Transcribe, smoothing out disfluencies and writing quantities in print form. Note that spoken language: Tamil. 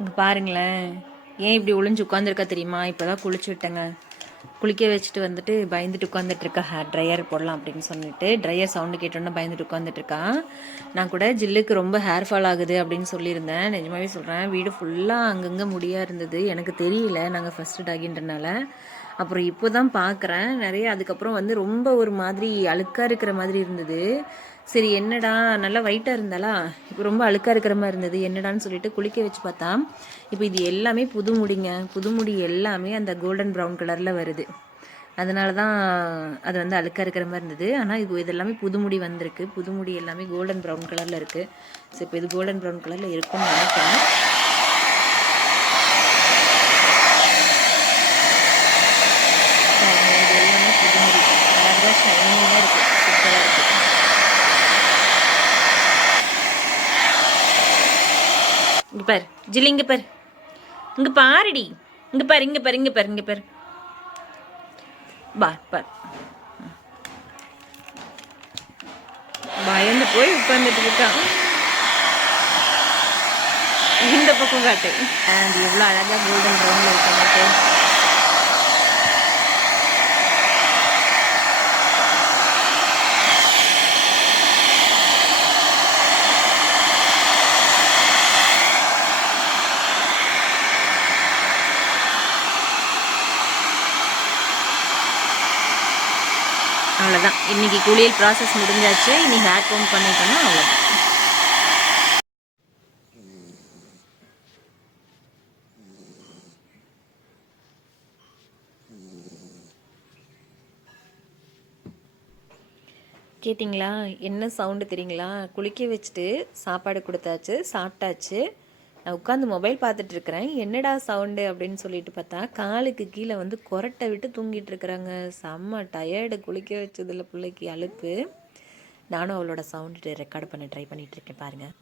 இங்கே பாருங்களேன், ஏன் இப்படி ஒளிஞ்சு உட்காந்துருக்கா தெரியுமா? இப்போ தான் குளிச்சு விட்டேங்க. குளிக்க வச்சுட்டு வந்துட்டு பயந்துட்டு உட்காந்துட்ருக்கா. ஹேர் ட்ரையர் போடலாம் அப்படின்னு சொல்லிட்டு ட்ரையர் சவுண்டு கேட்டோன்னே பயந்துட்டு உட்காந்துட்ருக்கா. நான் கூட ஜில்லுக்கு ரொம்ப ஹேர் ஃபால் ஆகுது அப்படின்னு சொல்லியிருந்தேன். நிஜமாவே சொல்கிறேன், வீடு ஃபுல்லாக அங்கங்கே முடியாக இருந்தது. எனக்கு தெரியல, நாங்கள் ஃபஸ்ட்டு டாகின்றனால. அப்புறம் இப்போ தான் பார்க்குறேன் நிறைய. அதுக்கப்புறம் வந்து ரொம்ப ஒரு மாதிரி அழுக்காக இருக்கிற மாதிரி இருந்தது. சரி என்னடா, நல்லா ஒயிட்டாக இருந்தாலா, இப்போ ரொம்ப அழுக்காக இருக்கிற மாதிரி இருந்தது, என்னடான்னு சொல்லிட்டு குளிக்க வச்சு பார்த்தா இப்போ இது எல்லாமே புது முடிங்க. புது முடி எல்லாமே அந்த கோல்டன் ப்ரௌன் கலரில் வருது. அதனால தான் அது வந்து அழுக்காக இருக்கிற மாதிரி இருந்தது. ஆனால் இது எல்லாமே புது முடி வந்திருக்கு. புது முடி எல்லாமே கோல்டன் ப்ரௌன் கலரில் இருக்குது. ஸோ இப்போ இது கோல்டன் ப்ரௌன் கலரில் இருக்குன்னு நினைக்கிறேன். இது எல்லாமே புது முடி, அழகாக ஷைனிங்காக இருக்குது, சூப்பராக இருக்குது. இங்கே பாரு ஜில்லி, இங்கே பாரு, இங்கே பாருடி, இங்கே பாரு, இங்கே பாரு, இங்கே பாரு, இங்கே பாரு, பார் பயந்து போய் உட்காந்துட்டு இருக்கான். இந்த பக்கம் காட்டு. அண்ட் எவ்வளோ அழகாக கோல்டன் ப்ரௌனில் இருக்க. அவ்வளோதான், இன்றைக்கி குளியல் ப்ராசஸ் முடிஞ்சாச்சு. இனி ஹேர் கோம் பண்ணிட்டோம்னா அவ்வளோதான். கேட்டிங்களா என்ன சவுண்டு தெரியுங்களா? குளிக்க வச்சுட்டு சாப்பாடு கொடுத்தாச்சு, சாப்பிட்டாச்சு. நான் உட்காந்து மொபைல் பார்த்துட்ருக்குறேன். என்னடா சவுண்டு அப்படின்னு சொல்லிட்டு பார்த்தா, காலுக்கு கீழே வந்து கொரட்டை விட்டு தூங்கிட்டு இருக்கிறாங்க. செம்ம டயர்டு, குளிக்க வச்சதில் பிள்ளைக்கு அலுப்பு. நானும் அவளோட சவுண்டு ரெக்கார்ட் பண்ண ட்ரை பண்ணிகிட்ருக்கேன் பாருங்கள்.